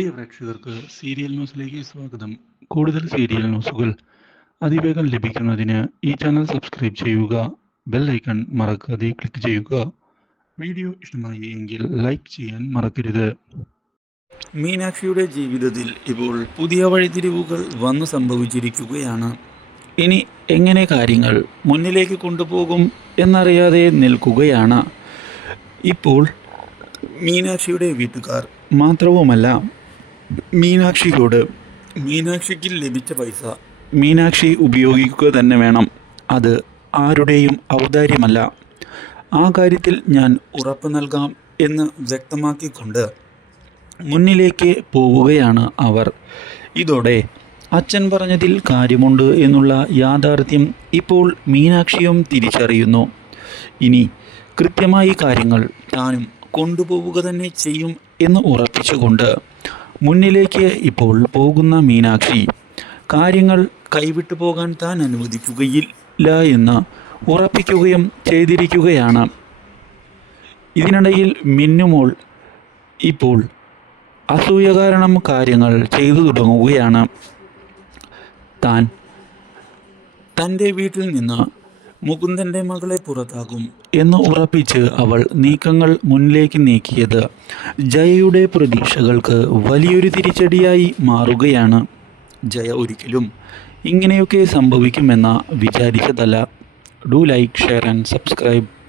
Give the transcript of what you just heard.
പ്രിയ പ്രേക്ഷകർക്ക് സീരിയൽ ന്യൂസിലേക്ക് സ്വാഗതം. കൂടുതൽ സീരിയൽ ന്യൂസുകൾ അതിവേഗം ലഭിക്കുന്നതിന് ഈ ചാനൽ സബ്സ്ക്രൈബ് ചെയ്യുക ബെൽ ഐക്കൺ മറക്കാതെ ക്ലിക്ക് ചെയ്യുക. വീഡിയോ ഇഷ്ടമായി എങ്കിൽ ലൈക്ക് ചെയ്യാൻ മറക്കരുത്. മീനാക്ഷിയുടെ ജീവിതത്തിൽ ഇപ്പോൾ പുതിയ വഴിതിരിവുകൾ വന്നു സംഭവിച്ചിരിക്കുകയാണ്. ഇനി എങ്ങനെ കാര്യങ്ങൾ മുന്നിലേക്ക് കൊണ്ടുപോകും എന്നറിയാതെ നിൽക്കുകയാണ്. ഇപ്പോൾ മീനാക്ഷിയുടെ വീട്ടുകാർ മാത്രവുമല്ല മീനാക്ഷിയോട് മീനാക്ഷിക്ക് ലഭിച്ച പൈസ. മീനാക്ഷി ഉപയോഗിക്കുക തന്നെ വേണം. അത് ആരുടെയും ഔദാര്യമല്ല. ആ കാര്യത്തിൽ ഞാൻ ഉറപ്പ് നൽകാം എന്ന് വ്യക്തമാക്കിക്കൊണ്ട് മുന്നിലേക്ക് പോവുകയാണ് അവർ. ഇതോടെ അച്ഛൻ പറഞ്ഞതിൽ കാര്യമുണ്ട് എന്നുള്ള യാഥാർത്ഥ്യം ഇപ്പോൾ മീനാക്ഷിയും തിരിച്ചറിയുന്നു. ഇനി കൃത്യമായി കാര്യങ്ങൾ താനും കൊണ്ടുപോവുക തന്നെ ചെയ്യും എന്ന് ഉറപ്പിച്ചുകൊണ്ട് മുന്നിലേക്ക് ഇപ്പോൾ പോകുന്ന മീനാക്ഷി കാര്യങ്ങൾ കൈവിട്ടു പോകാൻ താൻ അനുവദിക്കുകയില്ല എന്ന് ഉറപ്പിക്കുകയും ചെയ്തിരിക്കുകയാണ്. ഇതിനിടയിൽ മിന്നുമോൾ ഇപ്പോൾ അസൂയ കാരണം കാര്യങ്ങൾ ചെയ്തു തുടങ്ങുകയാണ്. താൻ തന്റെ വീട്ടിൽ നിന്ന് മുകുന്ദന്റെ മകളെ പുറത്താകും എന്ന് ഉറപ്പിച്ച് അവൾ നീക്കങ്ങൾ മുന്നിലേക്ക് നീക്കിയത്. ജയയുടെ പ്രതീക്ഷകൾക്ക് വലിയൊരു തിരിച്ചടിയായി മാറുകയാണ്. ജയ ഒരിക്കലും ഇങ്ങനെയൊക്കെ സംഭവിക്കുമെന്ന് വിചാരിച്ചതല്ല do like share and subscribe